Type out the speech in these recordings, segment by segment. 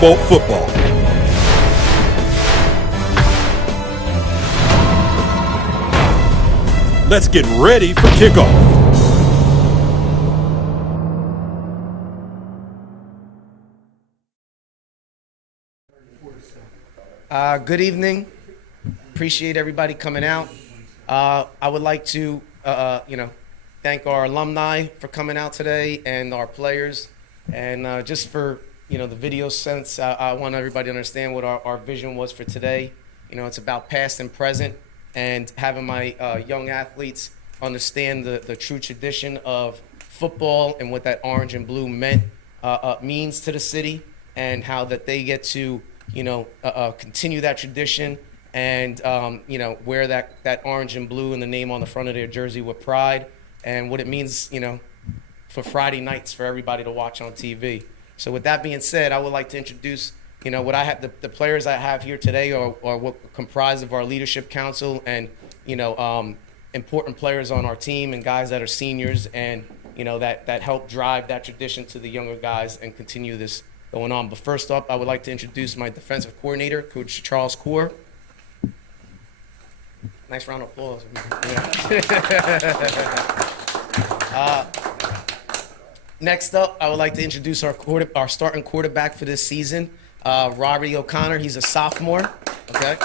Thunderbolt football. Let's get ready for kickoff. Good evening. Appreciate everybody coming out. I would like to, thank our alumni for coming out today and our players. And just for, the video sense, I want everybody to understand what our vision was for today. It's about past and present and having my young athletes understand the true tradition of football and what that orange and blue means to the city, and how that they get to continue that tradition and, wear that orange and blue and the name on the front of their jersey with pride, and what it means, for Friday nights for everybody to watch on TV. So with that being said, I would like to introduce, what I have, the players I have here today are what comprise of our leadership council and, important players on our team and guys that are seniors and, that help drive that tradition to the younger guys and continue this going on. But first up, I would like to introduce my defensive coordinator, Coach Charles Coor. Nice round of applause. Next up, I would like to introduce our starting quarterback for this season, Robbie O'Connor. He's a sophomore. Okay.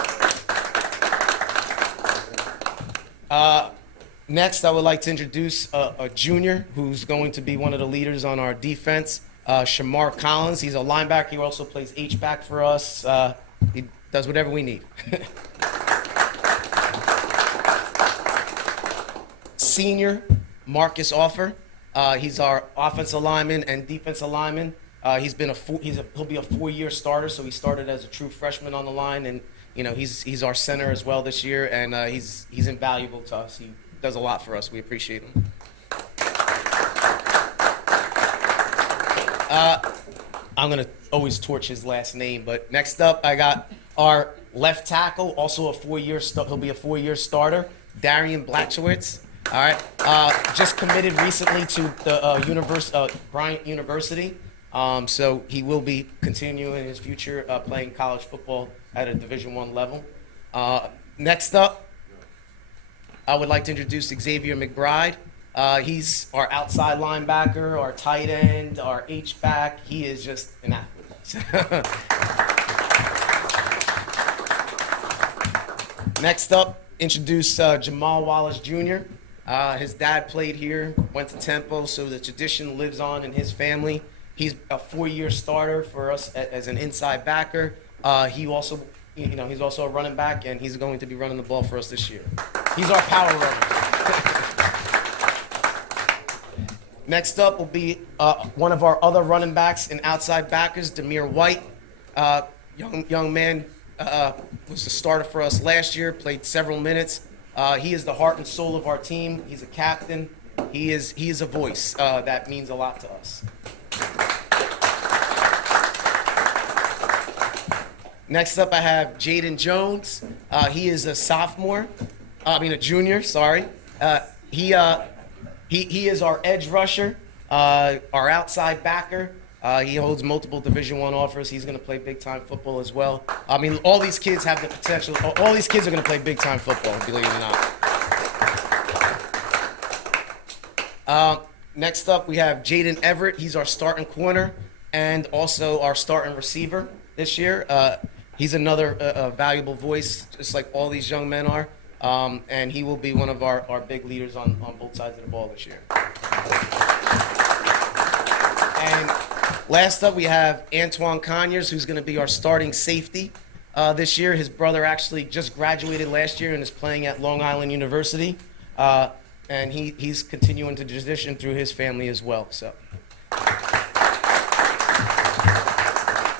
Next, I would like to introduce a junior who's going to be one of the leaders on our defense, Shamar Collins. He's a linebacker. He also plays H-back for us. He does whatever we need. Senior, Marcus Offer. He's our offensive lineman and defensive lineman. He'll be a 4-year starter, so he started as a true freshman on the line, and he's our center as well this year, and he's invaluable to us. He does a lot for us. We appreciate him. I'm gonna always torch his last name, but next up I got our left tackle, also a 4-year. He'll be a 4-year starter, Darian Blatchowitz. All right, just committed recently to the Bryant University, so he will be continuing his future playing college football at a Division I level. Next up, I would like to introduce Xavier McBride. He's our outside linebacker, our tight end, our H-back. He is just an athlete. Next up, introduce Jamal Wallace Jr. His dad played here, went to Temple, so the tradition lives on in his family. He's a 4-year starter for us as an inside backer. He also, he's also a running back, and he's going to be running the ball for us this year. He's our power runner. Next up will be one of our other running backs and outside backers, Demir White. Young man was the starter for us last year, played several minutes. He is the heart and soul of our team. He's a captain. He is a voice that means a lot to us. Next up, I have Jaden Jones. He is a junior. Sorry. He is our edge rusher, our outside backer. He holds multiple Division I offers. He's going to play big-time football as well. All these kids have the potential. All these kids are going to play big-time football, believe it or not. Next up, we have Jaden Everett. He's our starting corner and also our starting receiver this year. He's another valuable voice, just like all these young men are. And he will be one of our big leaders on both sides of the ball this year. And last up, we have Antoine Conyers, who's going to be our starting safety this year. His brother actually just graduated last year and is playing at Long Island University. And he's continuing to tradition through his family as well. So,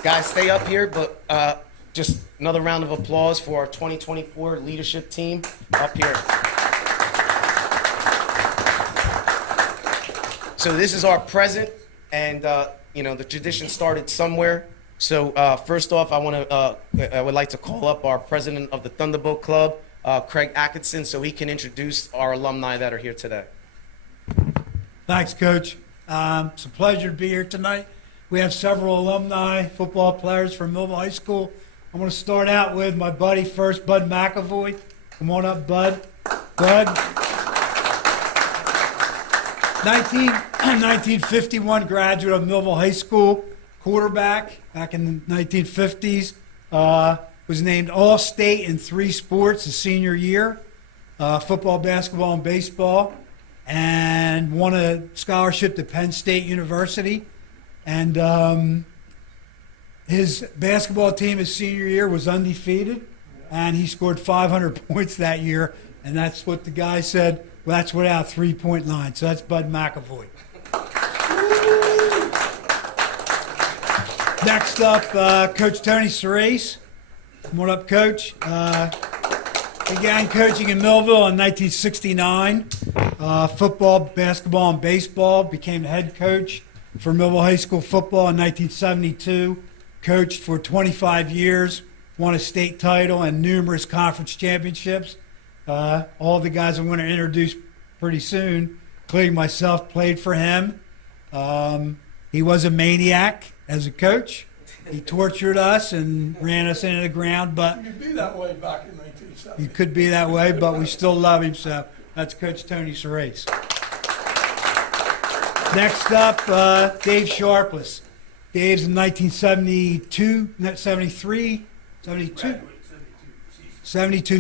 guys, stay up here, but just another round of applause for our 2024 leadership team up here. So this is our present, and the tradition started somewhere. So first off, I would like to call up our president of the Thunderbolt Club, Craig Atkinson, so he can introduce our alumni that are here today. Thanks, Coach. It's a pleasure to be here tonight We have several alumni football players from Millville High School. I'm going to start out with my buddy first, Bud McAvoy. Come on up, Bud. Bud. 1951 graduate of Millville High School, quarterback back in the 1950s. Was named All-State in 3 sports his senior year, football, basketball, and baseball, and won a scholarship to Penn State University. And his basketball team his senior year was undefeated, and he scored 500 points that year, and that's what the guy said, well, that's without 3-point line. So that's Bud McAvoy. Next up, Coach Tony Cerise. Come on up, Coach. Began coaching in Millville in 1969. Football, basketball, and baseball. Became the head coach for Millville High School football in 1972. Coached for 25 years. Won a state title and numerous conference championships. All the guys I'm going to introduce pretty soon, including myself, played for him. He was a maniac as a coach. He tortured us and ran us into the ground, but You could be that way back in 1970. you could be that way, but we still love him. So that's Coach Tony Cerise. Next up, Dave Sharpless. Dave's in 72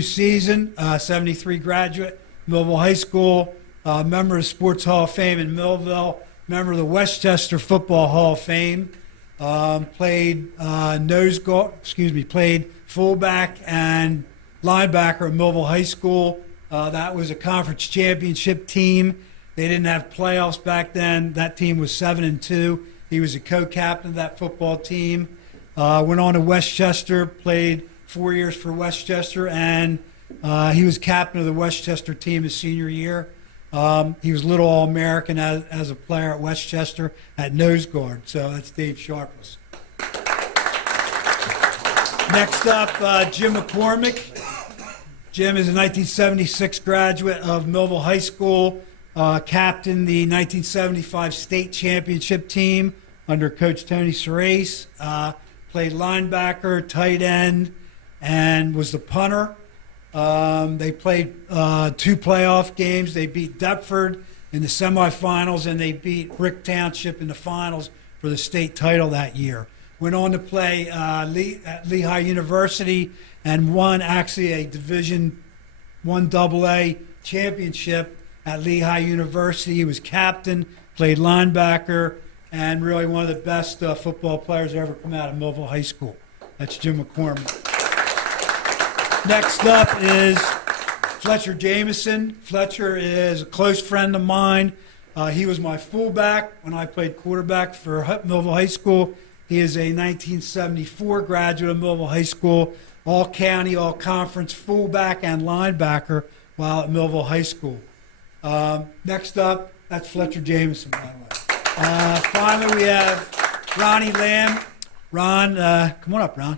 season, 73 graduate, Millville High School, member of the Sports Hall of Fame in Millville, member of the Westchester Football Hall of Fame. Played played fullback and linebacker at Millville High School. That was a conference championship team. They didn't have playoffs back then. That team was 7-2. He was a co-captain of that football team. Went on to Westchester, played 4 years for Westchester, and he was captain of the Westchester team his senior year. He was Little All-American as a player at Westchester at nose guard. So that's Dave Sharpless. Next up, Jim McCormick. Jim is a 1976 graduate of Millville High School, captained the 1975 state championship team under Coach Tony Cerise. Played linebacker, tight end, and was the punter. They played 2 playoff games. They beat Deptford in the semifinals, and they beat Brick Township in the finals for the state title that year. Went on to play at Lehigh University and won actually a Division I AA championship at Lehigh University. He was captain, played linebacker, and really one of the best football players to ever come out of Millville High School. That's Jim McCormick. Next up is Fletcher Jameson. Fletcher is a close friend of mine. He was my fullback when I played quarterback for Millville High School. He is a 1974 graduate of Millville High School, all-county, all-conference fullback and linebacker while at Millville High School. Next up, that's Fletcher Jameson, by the way. Finally, we have Ronnie Lamb. Ron, come on up, Ron.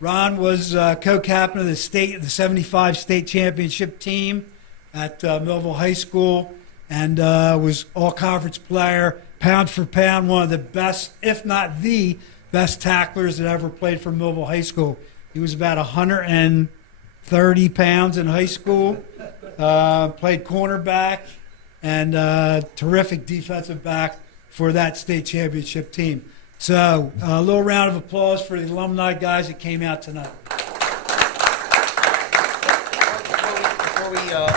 Ron was co-captain of the 75 state championship team at Millville High School, and was all-conference player, pound for pound, one of the best, if not the best tacklers that ever played for Millville High School. He was about 130 pounds in high school, played cornerback, and terrific defensive back for that state championship team. So a little round of applause for the alumni guys that came out tonight.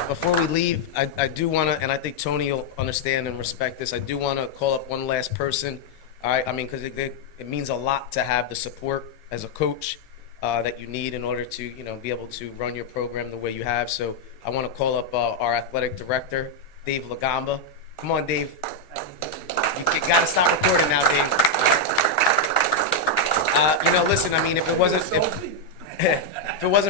Before we leave, I do want to, and I think Tony will understand and respect this, I do want to call up one last person. All right, I mean, because it means a lot to have the support as a coach that you need in order to, be able to run your program the way you have. So I want to call up our athletic director, Dave Lagamba. Come on, Dave. You got to stop recording now, Dave. Listen, I mean, if it wasn't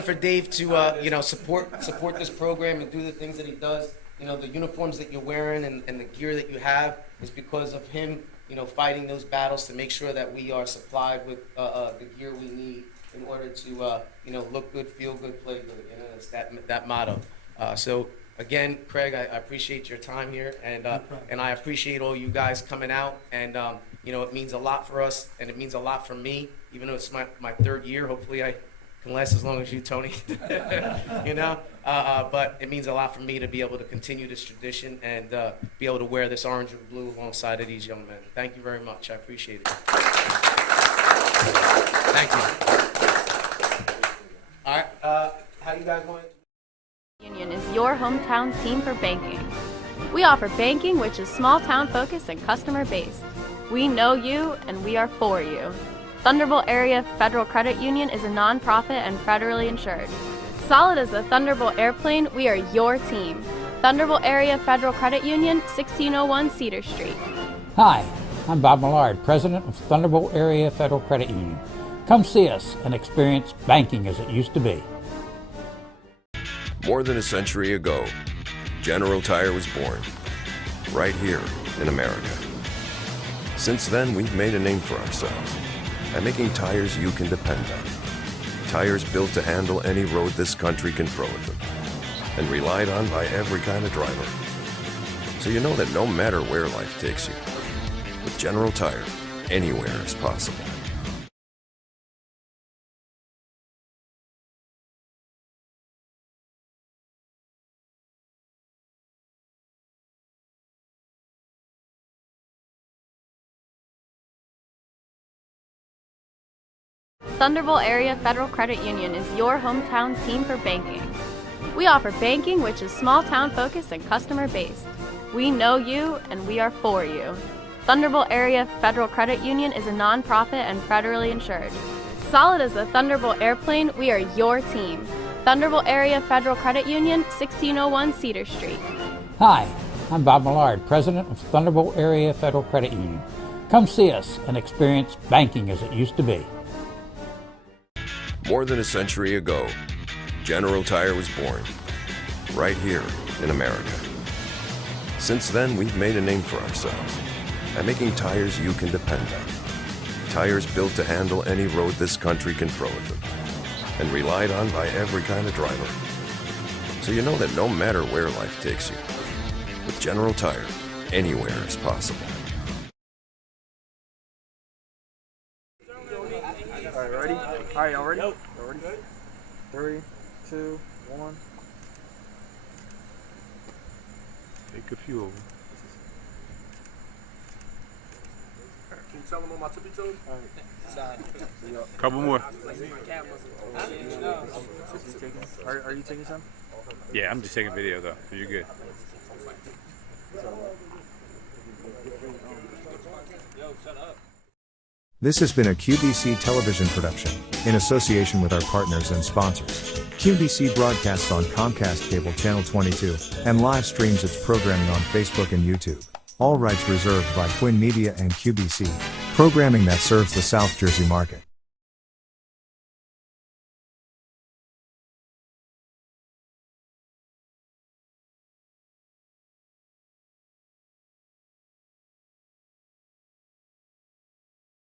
for Dave to support this program and do the things that he does, the uniforms that you're wearing and the gear that you have is because of him, fighting those battles to make sure that we are supplied with the gear we need in order to look good, feel good, play good. It's that motto. So again, Craig, I appreciate your time here, and I appreciate all you guys coming out, and You know, it means a lot for us, and it means a lot for me, even though it's my third year. Hopefully I can last as long as you, Tony. You know, but it means a lot for me to be able to continue this tradition and be able to wear this orange and blue alongside of these young men. Thank you very much. I appreciate it. Thank you. All right, how do you guys want it? Union is your hometown team for banking. We offer banking which is small town focused and customer based. We know you and we are for you. Thunderbolt Area Federal Credit Union is a non-profit and federally insured. Solid as a Thunderbolt airplane, we are your team. Thunderbolt Area Federal Credit Union, 1601 Cedar Street. Hi, I'm Bob Millard, President of Thunderbolt Area Federal Credit Union. Come see us and experience banking as it used to be. More than a century ago, General Tire was born, right here in America. Since then, we've made a name for ourselves by making tires you can depend on. Tires built to handle any road this country can throw at them, and relied on by every kind of driver. So you know that no matter where life takes you, with General Tire, anywhere is possible. Thunderbolt Area Federal Credit Union is your hometown team for banking. We offer banking which is small town focused and customer based. We know you and we are for you. Thunderbolt Area Federal Credit Union is a non-profit and federally insured. Solid as a Thunderbolt airplane, we are your team. Thunderbolt Area Federal Credit Union, 1601 Cedar Street. Hi, I'm Bob Millard, President of Thunderbolt Area Federal Credit Union. Come see us and experience banking as it used to be. More than a century ago, General Tire was born, right here in America. Since then, we've made a name for ourselves by making tires you can depend on. Tires built to handle any road this country can throw at them, and relied on by every kind of driver. So you know that no matter where life takes you, with General Tire, anywhere is possible. All right, ready? All right, y'all ready? Y'all ready? 3, 2, 1. Take a few of them. Can you tell them on my tippy toes? Couple more. Are you taking some? Yeah, I'm just taking video though. So you're good. This has been a QBC television production, in association with our partners and sponsors. QBC broadcasts on Comcast Cable Channel 22, and live streams its programming on Facebook and YouTube. All rights reserved by Quinn Media and QBC, programming that serves the South Jersey market.